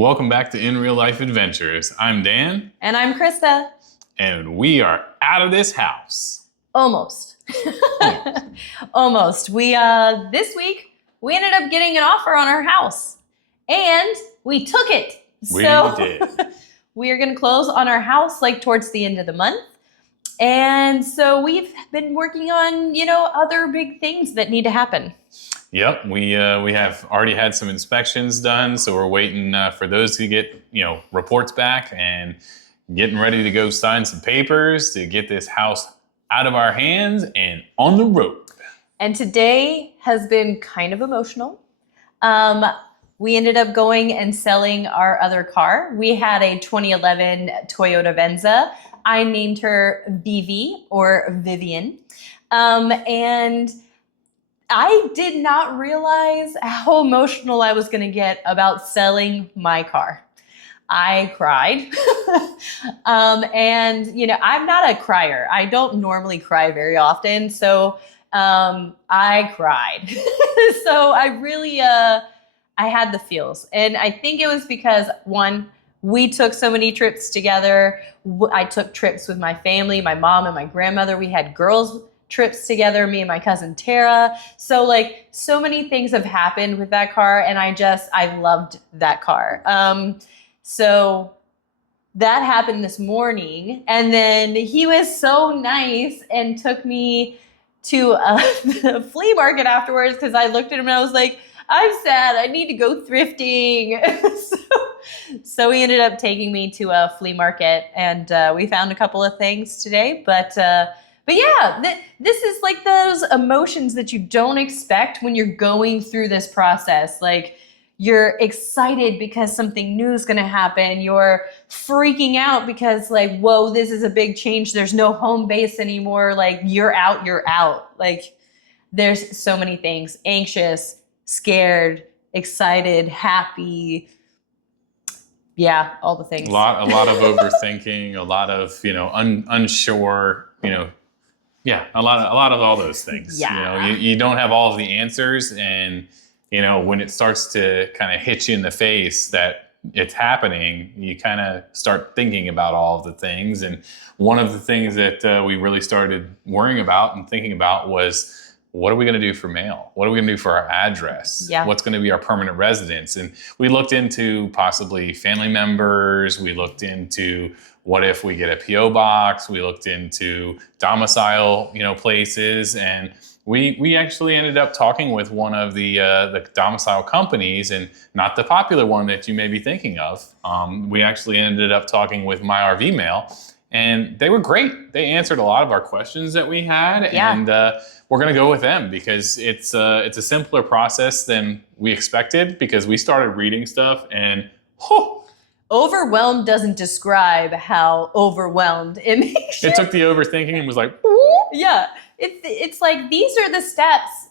Welcome back to In Real Life Adventures. I'm Dan. And I'm Krista. And we are out of this house. Almost. Almost. This week, we ended up getting an offer on our house. And we took it. We did. We are going to close on our house like towards the end of the month. And so we've been working on, other big things that need to happen. Yep, we have already had some inspections done, so we're waiting for those to get, reports back and getting ready to go sign some papers to get this house out of our hands and on the road. And today has been kind of emotional. We ended up going and selling our other car. We had a 2011 Toyota Venza. I named her Vivi or Vivian. And I did not realize how emotional I was going to get about selling my car. I cried. I'm not a crier. I don't normally cry very often. So I cried. So I really, I had the feels. And I think it was because, one, we took so many trips together. I took trips with my family, my mom and my grandmother. We had girls' trips together, me and my cousin Tara. So so many things have happened with that car, and I loved that car. So that happened this morning, and then he was so nice and took me to the flea market afterwards because I looked at him and I was like, I'm sad, I need to go thrifting. So he ended up taking me to a flea market, and we found a couple of things today, but yeah, this is like those emotions that you don't expect when you're going through this process. Like, you're excited because something new is going to happen. You're freaking out because whoa, this is a big change. There's no home base anymore. You're out. There's so many things: anxious, scared, excited, happy. Yeah, all the things. A lot of overthinking, a lot of, unsure, yeah, a lot of all those things. Yeah. You don't have all of the answers, and when it starts to kind of hit you in the face that it's happening, you kind of start thinking about all of the things. And one of the things that we really started worrying about and thinking about was, what are we going to do for mail? What are we going to do for our address? Yeah. What's going to be our permanent residence? And we looked into possibly family members. We looked into what if we get a P.O. box. We looked into domicile, places. And we actually ended up talking with one of the domicile companies, and not the popular one that you may be thinking of. We actually ended up talking with My RV Mail, and they were great. They answered a lot of our questions that we had, yeah. And we're going to go with them because it's a simpler process than we expected, because we started reading stuff and overwhelmed doesn't describe how overwhelmed it makes you. It took the overthinking and was like, yeah, it's like, these are the steps,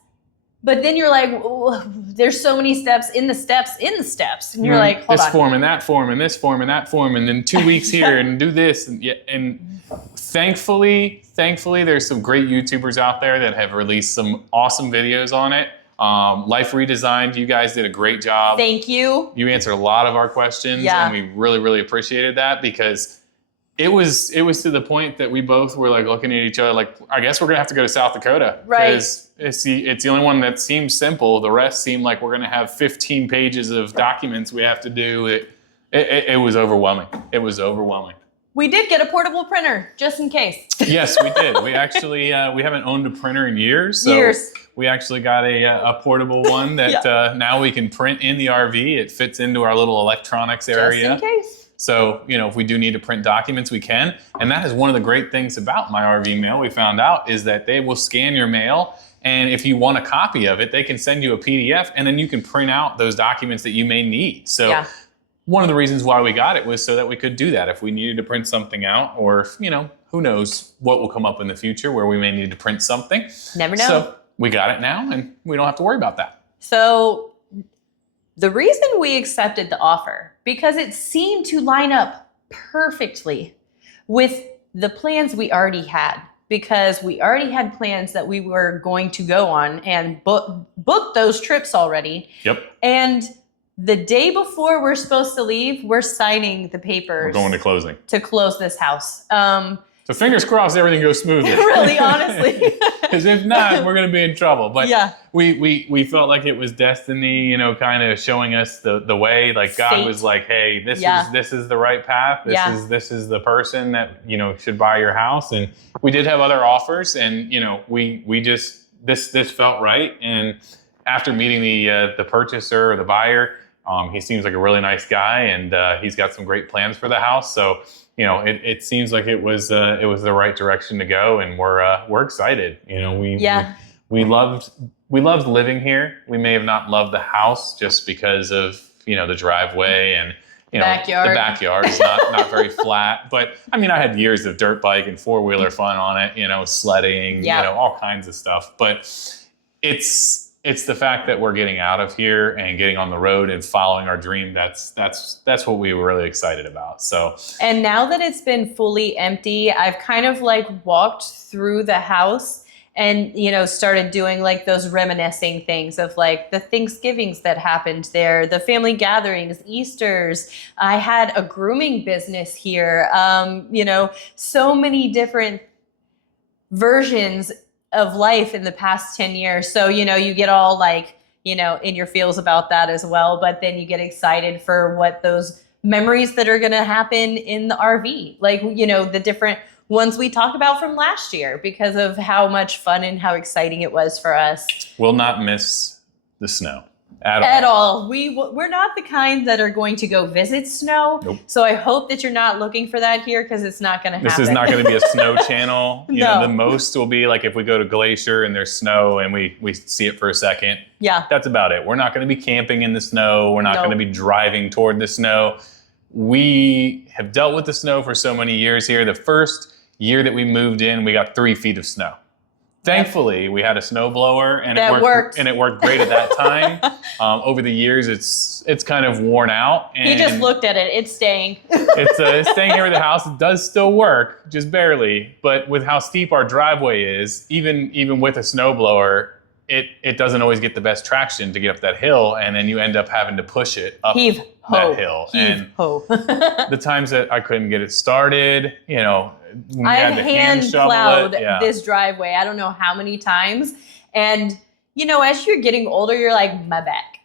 but then you're like, there's so many steps in the steps in the steps, and you're like, hold this on. form and that form and this form and that form, and then 2 weeks here and do this, and thankfully there's some great YouTubers out there that have released some awesome videos on it. Life Redesigned, you guys did a great job. Thank you. You answered a lot of our questions, and we really, really appreciated that, because it was to the point that we both were looking at each other I guess we're gonna have to go to South Dakota, right? Because it's the only one that seems simple. The rest seem like we're gonna have 15 pages of documents we have to do. It was overwhelming. It was overwhelming. We did get a portable printer, just in case. Yes, we did. We actually, we haven't owned a printer in years. So we actually got a portable one that now we can print in the RV. It fits into our little electronics area. Just in case. So, if we do need to print documents, we can. And that is one of the great things about My RV Mail, we found out, is that they will scan your mail. And if you want a copy of it, they can send you a PDF, and then you can print out those documents that you may need. So one of the reasons why we got it was so that we could do that if we needed to print something out, or, who knows what will come up in the future where we may need to print something. Never know. So we got it now, and we don't have to worry about that. So the reason we accepted the offer, because it seemed to line up perfectly with the plans we already had, because we already had plans that we were going to go on and book those trips already. Yep. And The day before we're supposed to leave, we're signing the papers. We're going to closing. To close this house. So fingers crossed everything goes smoothly. Really, honestly. Because if not, we're going to be in trouble. But yeah. we felt like it was destiny, you know, kind of showing us the way. Like God Fate. was like, hey, this is the right path. This is the person that, you know, should buy your house. And we did have other offers, and you know, we just this felt right. And after meeting the purchaser or the buyer, he seems like a really nice guy, and he's got some great plans for the house. So, you know, it seems like it was the right direction to go, and we're excited. You know, we loved living here. We may have not loved the house just because of, you know, the driveway and, you know, the backyard is not very flat. But I mean, I had years of dirt bike and 4-wheeler fun on it. You know, sledding. You know, all kinds of stuff. But it's the fact that we're getting out of here and getting on the road and following our dream. That's what we were really excited about. So, and now that it's been fully empty, I've kind of like walked through the house and, you know, started doing like those reminiscing things of like the Thanksgivings that happened there, the family gatherings, Easters. I had a grooming business here. You know, so many different versions of life in the past 10 years. So, you know, you get all like, you know, in your feels about that as well. But then you get excited for what those memories that are going to happen in the RV, like, you know, the different ones we talked about from last year because of how much fun and how exciting it was for us. We'll not miss the snow. At all. We're not the kind that are going to go visit snow. Nope. So I hope that you're not looking for that here because it's not going to happen. This is not going to be a snow channel. You know, the most will be like if we go to Glacier and there's snow and we see it for a second. Yeah. That's about it. We're not going to be camping in the snow. We're not going to be driving toward the snow. We have dealt with the snow for so many years here. The first year that we moved in, we got 3 feet of snow. Thankfully, we had a snowblower, and it worked. And it worked great at that time. Over the years, it's kind of worn out. And he just looked at it. It's staying. It's staying here at the house. It does still work, just barely. But with how steep our driveway is, even with a snowblower, it doesn't always get the best traction to get up that hill, and then you end up having to push it up that hill. The times that I couldn't get it started, you know, I've hand plowed this driveway I don't know how many times, and you know, as you're getting older, you're like, my back.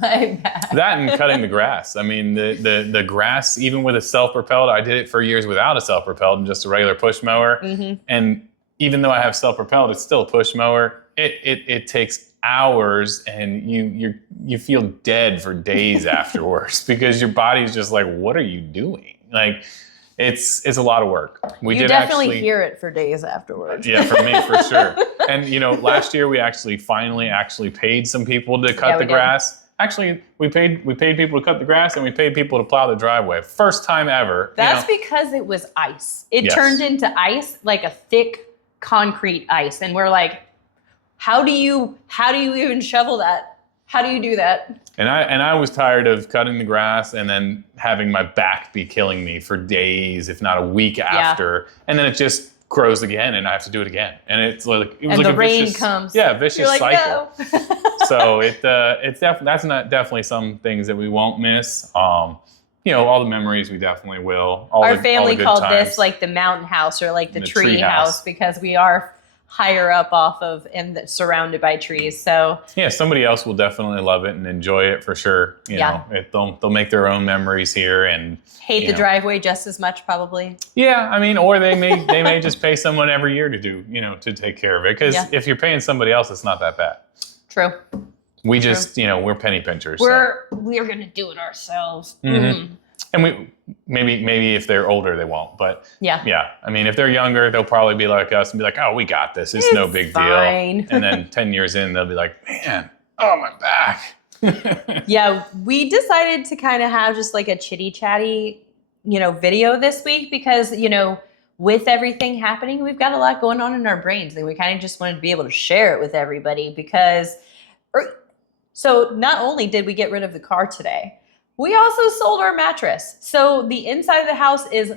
My back. That and cutting the grass. I mean, the grass, even with a self-propelled, I did it for years without a self-propelled and just a regular push mower. Mm-hmm. And even though I have self-propelled, it's still a push mower. It takes hours, and you feel dead for days afterwards because your body's just like, what are you doing? Like, it's a lot of work. You definitely hear it for days afterwards. Yeah, for me, for sure. And you know, last year we finally paid some people to cut the grass. Actually, we paid people to cut the grass, and we paid people to plow the driveway. First time ever. That's because it was ice. It turned into ice, like a thick concrete ice, and we're like, how do you even shovel that? How do you do that? And I was tired of cutting the grass and then having my back be killing me for days, if not a week after. And then it just grows again, and I have to do it again. And it was like the rain comes. Yeah, vicious cycle. No. So that's definitely some things that we won't miss. You know, all the memories we definitely will. Our family called this like the mountain house or like the tree house because we are higher up off of and surrounded by trees. So yeah, somebody else will definitely love it and enjoy it for sure. You know, they'll make their own memories here and hate the driveway just as much probably. Yeah, I mean, or they may just pay someone every year to take care of it, because if you're paying somebody else, it's not that bad. True. We just, we're penny pinchers. We're gonna do it ourselves. Mm-hmm. And we maybe if they're older they won't, but yeah. I mean, if they're younger, they'll probably be like us and be like, "Oh, we got this. It's no big fine. deal." And then 10 years in, they'll be like, "Man, oh my back." Yeah, we decided to kind of have just like a chitty chatty, video this week because with everything happening, we've got a lot going on in our brains, and we kind of just wanted to be able to share it with everybody because. So not only did we get rid of the car today, we also sold our mattress. So the inside of the house is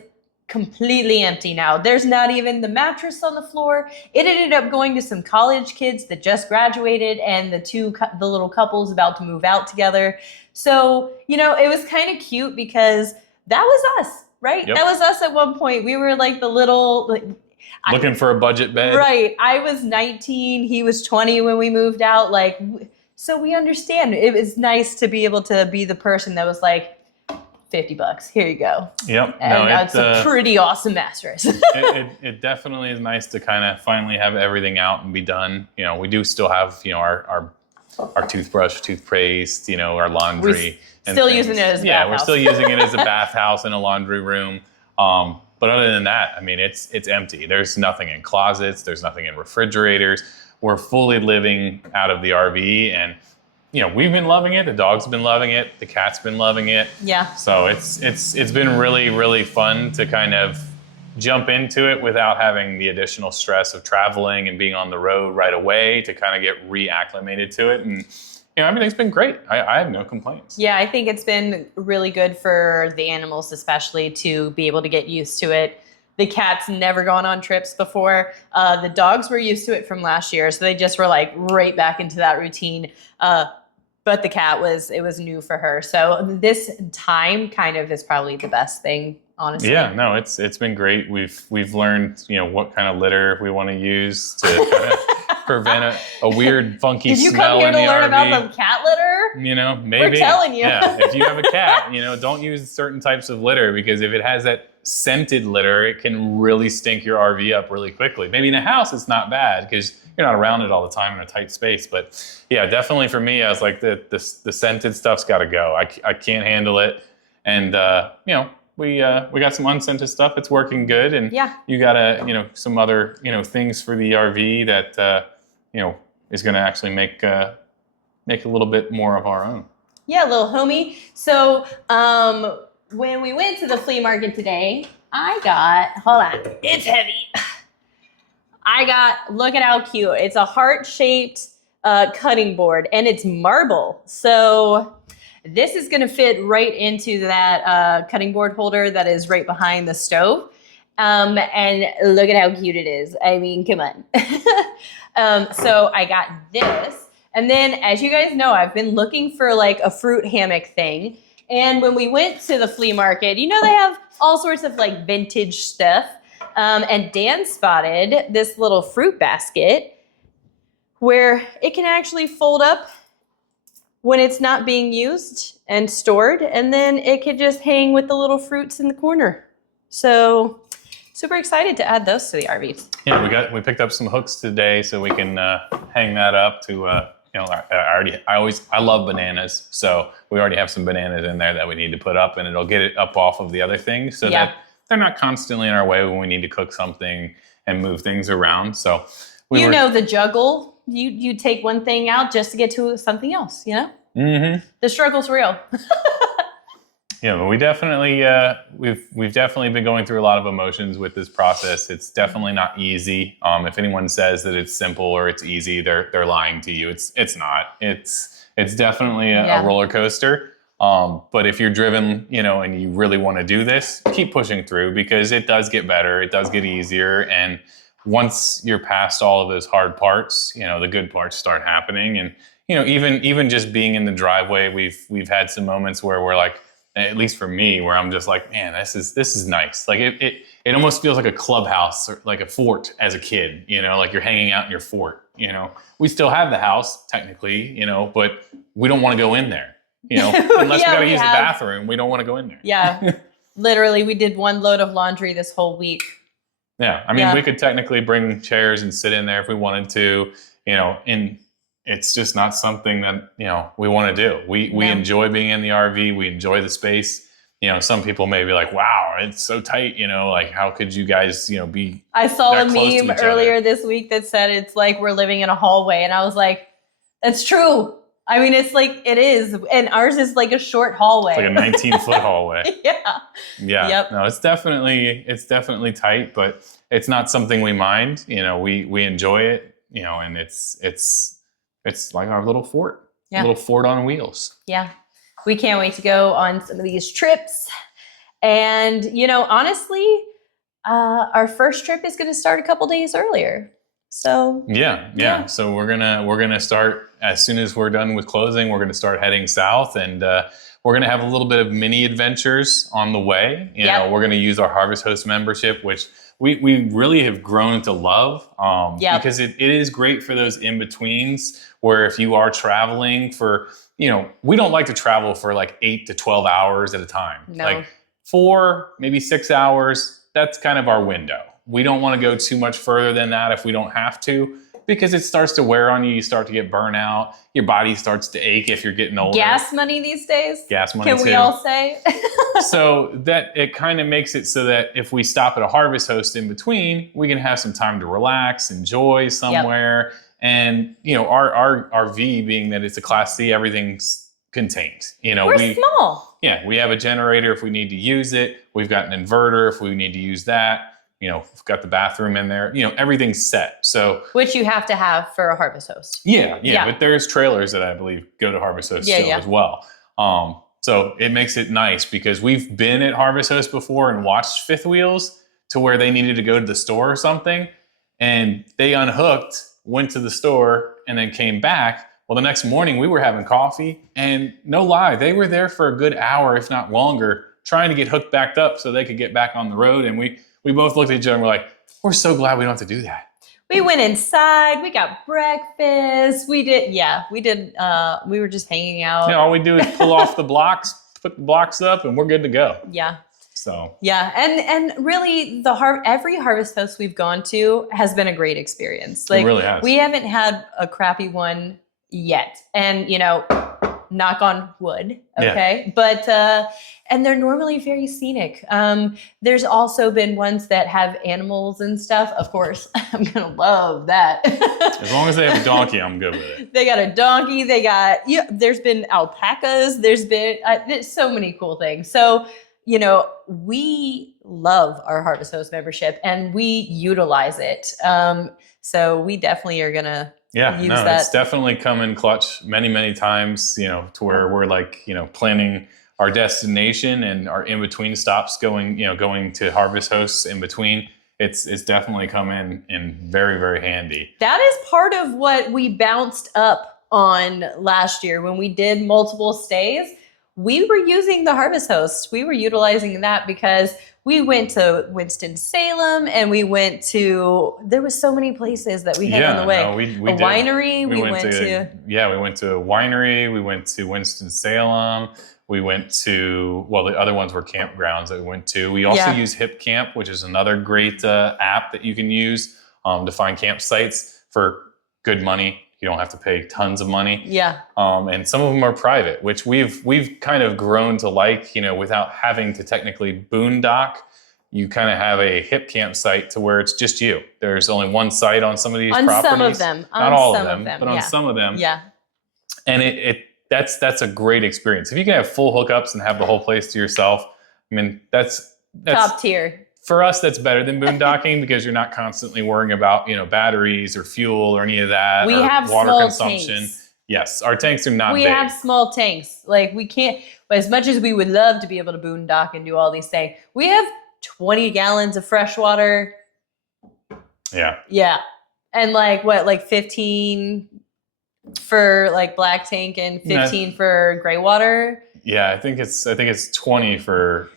completely empty now. There's not even the mattress on the floor. It ended up going to some college kids that just graduated and the little couples about to move out together. So, it was kind of cute because that was us, right? Yep. That was us at one point. We were like the little... Looking for a budget bed. Right. I was 19. He was 20 when we moved out. So we understand. It was nice to be able to be the person that was like, $50. Here you go. Yep. And that's a pretty awesome mattress. it definitely is nice to kind of finally have everything out and be done. We do still have, our toothbrush, toothpaste, our laundry. Still using it as a bathhouse. Yeah, we're still using it as a bathhouse and a laundry room. But other than that, I mean, it's empty. There's nothing in closets. There's nothing in refrigerators. We're fully living out of the RV, and we've been loving it. The dog's been loving it. The cat's been loving it. Yeah. So it's been really, really fun to kind of jump into it without having the additional stress of traveling and being on the road right away, to kind of get reacclimated to it. And everything's been great. I have no complaints. Yeah, I think it's been really good for the animals, especially to be able to get used to it. The cat's never gone on trips before. The dogs were used to it from last year, so they just were like right back into that routine. But the cat it was new for her. So this time kind of is probably the best thing, honestly. Yeah, no, it's been great. We've learned, what kind of litter we want to use to kind of prevent a weird, funky smell in the RV. Did you come here to learn about the cat litter? Maybe. We're telling you. Yeah, if you have a cat, don't use certain types of litter, because if it has that scented litter, it can really stink your RV up really quickly. Maybe in a house, it's not bad because you're not around it all the time in a tight space. But yeah, definitely for me, I was like, the scented stuff's got to go. I can't handle it. And, we got some unscented stuff. It's working good. And yeah, you got some other, things for the RV that, is going to actually make a little bit more of our own. Yeah, a little homey. So when we went to the flea market today, hold on, it's heavy. Look at how cute. It's a heart-shaped cutting board, and it's marble. So this is going to fit right into that cutting board holder that is right behind the stove. And look at how cute it is. I mean, come on. So I got this. And then, as you guys know, I've been looking for like a fruit hammock thing. And when we went to the flea market, they have all sorts of like vintage stuff. And Dan spotted this little fruit basket where it can actually fold up when it's not being used and stored. And then it could just hang with the little fruits in the corner. So super excited to add those to the RVs. Yeah, we picked up some hooks today so we can hang that up to, I love bananas. So we already have some bananas in there that we need to put up, and it'll get it up off of the other things so that they're not constantly in our way when we need to cook something and move things around. So the juggle. You take one thing out just to get to something else, Mm-hmm. The struggle's real. Yeah, but we definitely we've definitely been going through a lot of emotions with this process. It's definitely not easy. If anyone says that it's simple or it's easy, they're lying to you. It's not. It's definitely a roller coaster. But if you're driven, and you really want to do this, keep pushing through, because it does get better. It does get easier. And once you're past all of those hard parts, the good parts start happening. And, even just being in the driveway, we've had some moments where we're like, at least for me, where I'm just like, man, this is nice. Like it almost feels like a clubhouse or like a fort as a kid, like you're hanging out in your fort, We still have the house technically, but we don't want to go in there, unless we got to use the bathroom, we don't want to go in there. Yeah. Literally, we did one load of laundry this whole week. Yeah. I mean, we could technically bring chairs and sit in there if we wanted to, and it's just not something that, we want to do. We enjoy being in the RV. We enjoy the space. Some people may be like, wow, it's so tight, like how could you guys, be I saw a that close to meme each earlier other? This week that said it's like we're living in a hallway. And I was like, that's true. I mean, it's like, it is. And ours is like a short hallway. It's like a 19-foot hallway. Yeah. Yeah. Yep. No, it's definitely tight, but it's not something we mind. We enjoy it, and it's like our little fort, little fort on wheels. Yeah. We can't wait to go on some of these trips. And, honestly, Our first trip is going to start a couple days earlier. So yeah. So we're gonna start as soon as we're done with closing. We're gonna start heading south, and we're gonna have a little bit of mini adventures on the way. You know, we're gonna use our Harvest Host membership, which we really have grown to love, because it is great for those in betweens. Where if you are traveling for, we don't like to travel for like 8 to 12 hours at a time. No. Like 4, maybe 6 hours. That's kind of our window. We don't want to go too much further than that if we don't have to, because it starts to wear on you. You start to get burnout. Your body starts to ache if you're getting older. Gas money these days. Gas money Can too. we all say? So that it kind of makes it so that if we stop at a Harvest Host in between, we can have some time to relax, enjoy somewhere. And our RV, being that it's a Class C, everything's contained. We're small. Yeah, we have a generator if we need to use it. We've got an inverter if we need to use that. We've got the bathroom in there. Everything's set. So which you have to have for a Harvest Host. Yeah. But there's trailers that I believe go to Harvest Host as well. So it makes it nice because we've been at Harvest Host before and watched fifth wheels to where they needed to go to the store or something, and they unhooked, went to the store, and then came back. Well, the next morning we were having coffee, and no lie, they were there for a good hour, if not longer, trying to get hooked back up so they could get back on the road. And we both looked at each other and we're like, we're so glad we don't have to do that. We went inside, we got breakfast, we were just hanging out. All we do is pull off the blocks, put the blocks up, and we're good to go. Yeah. So. Yeah, and really every Harvest Host we've gone to has been a great experience. Like, it really has. We haven't had a crappy one yet. And, knock on wood, okay? Yeah. But, and they're normally very scenic. There's also been ones that have animals and stuff. Of course, I'm going to love that. As long as they have a donkey, I'm good with it. They got a donkey. There's been alpacas. There's so many cool things. So, we love our Harvest Host membership and we utilize it. So we definitely are going to use that. It's definitely come in clutch many, many times, to where we're like, planning our destination and our in-between stops going to Harvest Hosts in between. It's definitely come in very, very handy. That is part of what we bounced up on last year when we did multiple stays. We were using the Harvest Host. We were utilizing that because we went to Winston-Salem and there was so many places that we had on the way. No, we did. Winery. We went to a winery. We went to Winston-Salem. We went to, the other ones were campgrounds that we went to. We also use Hip Camp, which is another great app that you can use to find campsites for good money. You don't have to pay tons of money. Yeah. And some of them are private, which we've kind of grown to like, without having to technically boondock. You kind of have a hip campsite to where it's just you. There's only one site on some of these properties. On some of them. Not all of them, but on some of them. Yeah. And that's a great experience. If you can have full hookups and have the whole place to yourself, I mean, that's top tier. For us, that's better than boondocking because you're not constantly worrying about, batteries or fuel or any of that. We have water small consumption. Tanks. Yes, our tanks are not big. We have small tanks. Like we can't, as much as we would love to be able to boondock and do all these things, we have 20 gallons of fresh water. Yeah. Yeah. And like 15 for like black tank and 15 for gray water. Yeah, I think it's 20 for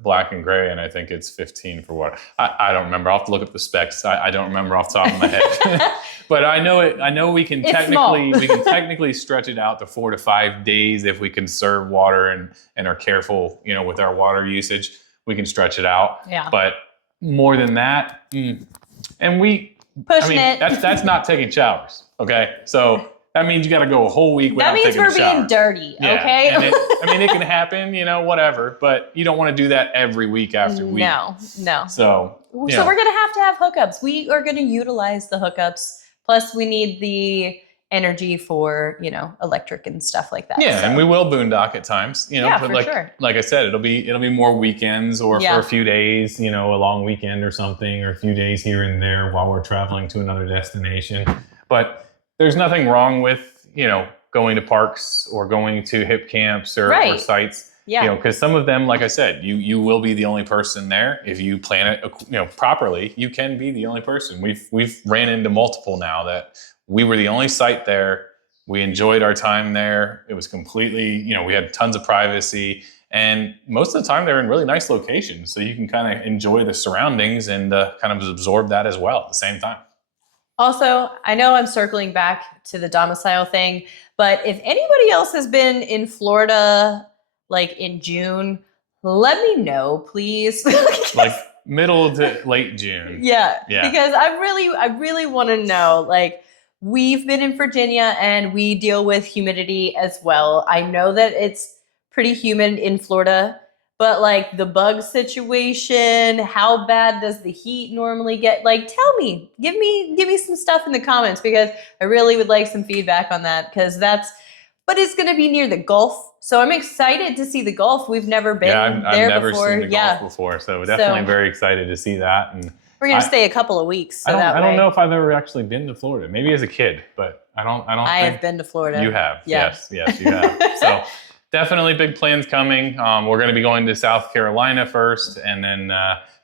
black and gray, and I think it's 15 for water. I don't remember. I'll have to look up the specs. I don't remember off the top of my head. But I know we can technically stretch it out to 4 to 5 days if we conserve water and are careful, with our water usage. We can stretch it out. Yeah. But more than that, and we pushing it. That's not taking showers. Okay, so. That means you got to go a whole week without taking a shower. That means we're being dirty, okay? And it can happen, whatever. But you don't want to do that every week after week. No. So we're going to have hookups. We are going to utilize the hookups. Plus, we need the energy for, electric and stuff like that. Yeah, and we will boondock at times, Yeah, but for sure. Like I said, it'll be more weekends or for a few days, a long weekend or something, or a few days here and there while we're traveling to another destination. But there's nothing wrong with, going to parks or going to hip camps or sites. Yeah. because some of them, like I said, you will be the only person there. If you plan it, properly, you can be the only person. We've ran into multiple now that we were the only site there. We enjoyed our time there. It was completely, we had tons of privacy, and most of the time they're in really nice locations, so you can kind of enjoy the surroundings and kind of absorb that as well at the same time. Also, I know I'm circling back to the domicile thing, but if anybody else has been in Florida like in June, let me know, please. Like middle to late June. Yeah, Yeah. because I really want to know. Like, we've been in Virginia and we deal with humidity as well. I know that it's pretty humid in Florida, but like the bug situation, how bad does the heat normally get? Like, tell me, give me some stuff in the comments, because I really would like some feedback on that, because but it's going to be near the Gulf. So I'm excited to see the Gulf. We've never been there I've never before. seen the Gulf before, so definitely very excited to see that. And we're going to stay a couple of weeks. So I don't know if I've ever actually been to Florida. Maybe as a kid, but I don't. I have been to Florida. You have. Yeah. Yes, you have. So definitely big plans coming. We're going to be going to South Carolina first, and then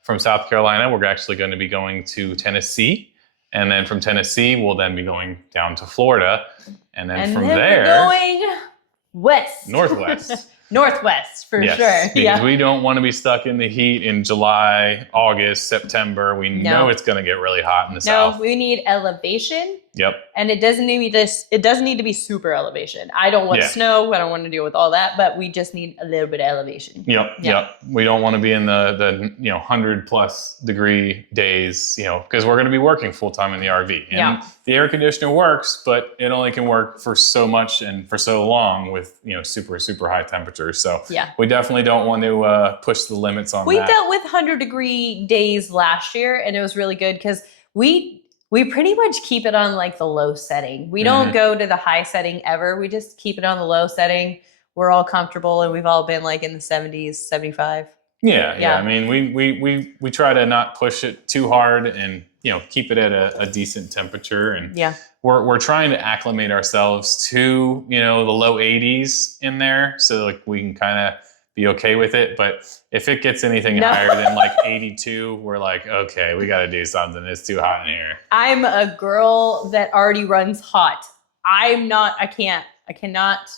from South Carolina, we're actually going to be going to Tennessee, and then from Tennessee, we'll then be going down to Florida, and then from there, we're going west, northwest. Northwest for sure. Because yeah. we don't want to be stuck in the heat in July, August, September. We know it's going to get really hot in the south. No, we need elevation. Yep. And it doesn't need to be super elevation. I don't want snow. I don't want to deal with all that, but we just need a little bit of elevation. Yep. We don't want to be in the 100+ degree days, because we're going to be working full time in the RV. And the air conditioner works, but it only can work for so much and for so long with super high temperatures. So we definitely don't want to push the limits on that. We dealt with 100-degree days last year, and it was really good because we pretty much keep it on like the low setting. We don't go to the high setting ever. We just keep it on the low setting. We're all comfortable, and we've all been like in the 70s, 75. Yeah. I mean, we try to not push it too hard and keep it at a decent temperature. And we're trying to acclimate ourselves to the low 80s in there, so like we can kind of be okay with it. But if it gets anything higher than like 82, we're like, okay, we got to do something. It's too hot in here. I'm a girl that already runs hot. I cannot.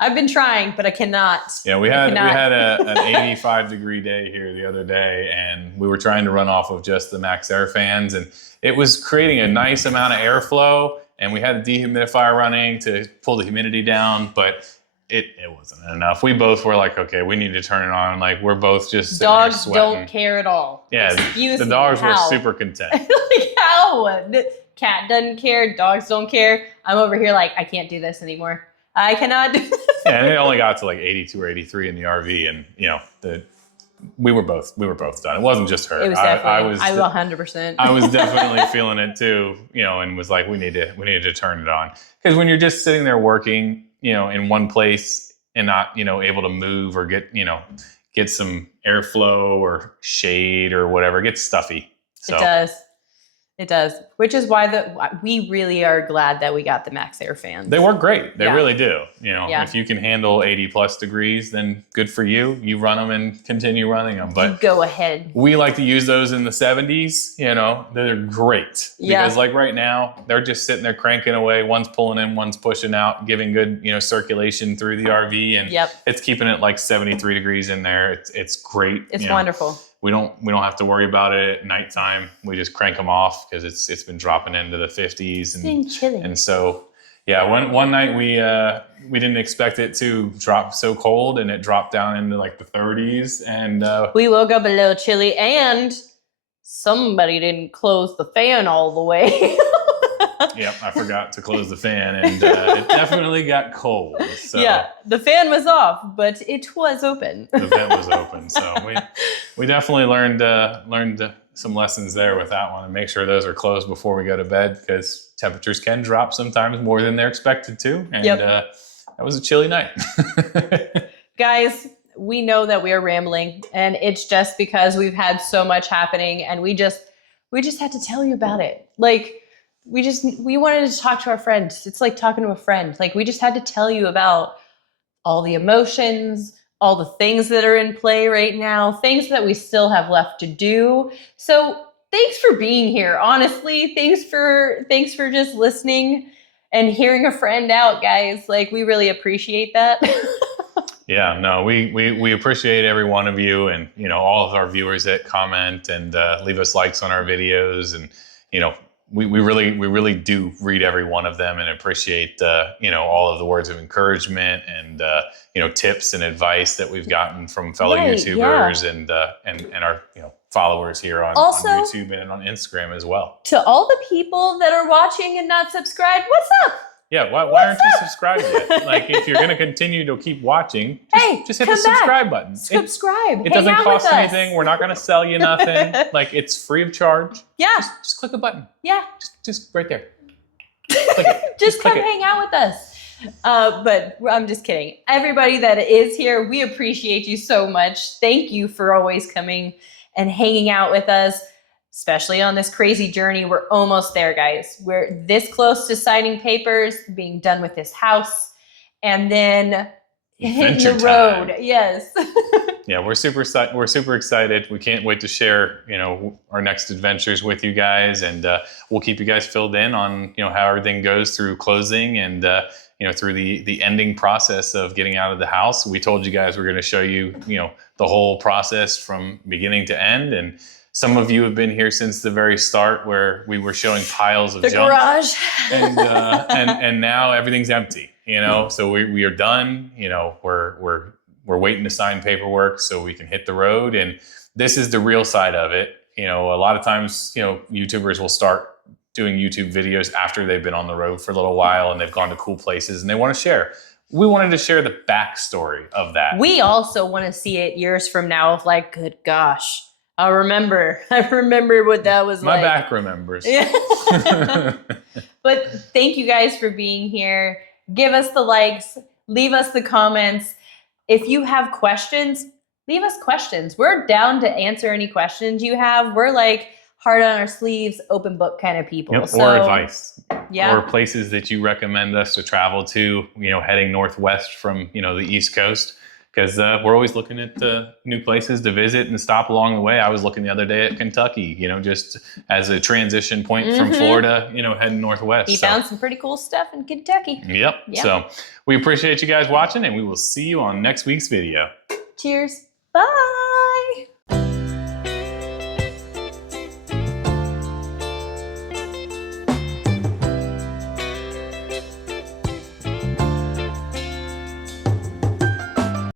I've been trying, but I cannot. Yeah, we had an 85-degree day here the other day, and we were trying to run off of just the Max Air fans, and it was creating a nice amount of airflow, and we had a dehumidifier running to pull the humidity down, but it wasn't enough. We both were like, okay, we need to turn it on. Like, we're both just dogs don't care at all. Yeah, the dogs were super content. Like, how? The cat doesn't care. Dogs don't care. I'm over here like, I can't do this anymore. I cannot do this. Yeah, and it only got to like 82 or 83 in the RV, and we were both done. It wasn't just her. It was definitely. I was 100%. I was definitely feeling it too, and was like, we need to turn it on, because when you're just sitting there working, in one place and not, able to move or get some airflow or shade or whatever, it gets stuffy. So. It does. Which is why we really are glad that we got the Max Air fans. They work great. They really do. If you can handle 80+ degrees, then good for you. You run them and continue running them. But you go ahead. We like to use those in the 70s. They're great. Because like right now, they're just sitting there cranking away. One's pulling in, one's pushing out, giving good, circulation through the RV. And it's keeping it like 73 degrees in there. It's great. It's wonderful. We don't have to worry about it at nighttime. We just crank them off because it's been dropping into the 50s. It's been chilly. And so, one night we didn't expect it to drop so cold, and it dropped down into like the 30s. And we woke up a little chilly, and somebody didn't close the fan all the way. Yep, I forgot to close the fan, and it definitely got cold. So. Yeah, the fan was off, but it was open. The vent was open, so we definitely learned some lessons there with that one, and make sure those are closed before we go to bed, because temperatures can drop sometimes more than they're expected to, and that was a chilly night. Guys, we know that we are rambling, and it's just because we've had so much happening, and we just had to tell you about it. Like, we wanted to talk to our friends. It's like talking to a friend. Like, we just had to tell you about all the emotions, all the things that are in play right now, things that we still have left to do. So thanks for being here. Honestly, thanks for just listening and hearing a friend out, guys. Like, we really appreciate that. Yeah, no, we appreciate every one of you, and all of our viewers that comment and leave us likes on our videos, and we really do read every one of them and appreciate all of the words of encouragement and tips and advice that we've gotten from fellow YouTubers and our followers here on YouTube and on Instagram as well. To all the people that are watching and not subscribed, what's up? Yeah, why aren't you subscribed yet? Like, if you're going to continue to keep watching, just hit the subscribe button. Subscribe. It doesn't cost anything. We're not going to sell you nothing. Like, it's free of charge. Yeah. Just click the button. Yeah. Just right there. Click it. Just come hang out with us. But I'm just kidding. Everybody that is here, we appreciate you so much. Thank you for always coming and hanging out with us, especially on this crazy journey. We're almost there, guys. We're this close to signing papers, being done with this house, and then hitting the road. Yes. Yeah, we're super excited. We can't wait to share, our next adventures with you guys, and we'll keep you guys filled in on, how everything goes through closing and through the ending process of getting out of the house. We told you guys we're going to show you, the whole process from beginning to end, and some of you have been here since the very start, where we were showing piles of junk. The garage. and now everything's empty, so we are done. We're waiting to sign paperwork so we can hit the road. And this is the real side of it. A lot of times, YouTubers will start doing YouTube videos after they've been on the road for a little while and they've gone to cool places and they want to share. We wanted to share the backstory of that. We also want to see it years from now of like, good gosh, I remember what that was like. My back remembers. Yeah. But thank you guys for being here. Give us the likes, leave us the comments. If you have questions, leave us questions. We're down to answer any questions you have. We're like heart on our sleeves, open book kind of people. Yep, so, or advice. Yeah. Or places that you recommend us to travel to, heading northwest from, the East Coast. Because we're always looking at new places to visit and stop along the way. I was looking the other day at Kentucky, just as a transition point from Florida, heading northwest. You found some pretty cool stuff in Kentucky. Yep. So we appreciate you guys watching, and we will see you on next week's video. Cheers. Bye.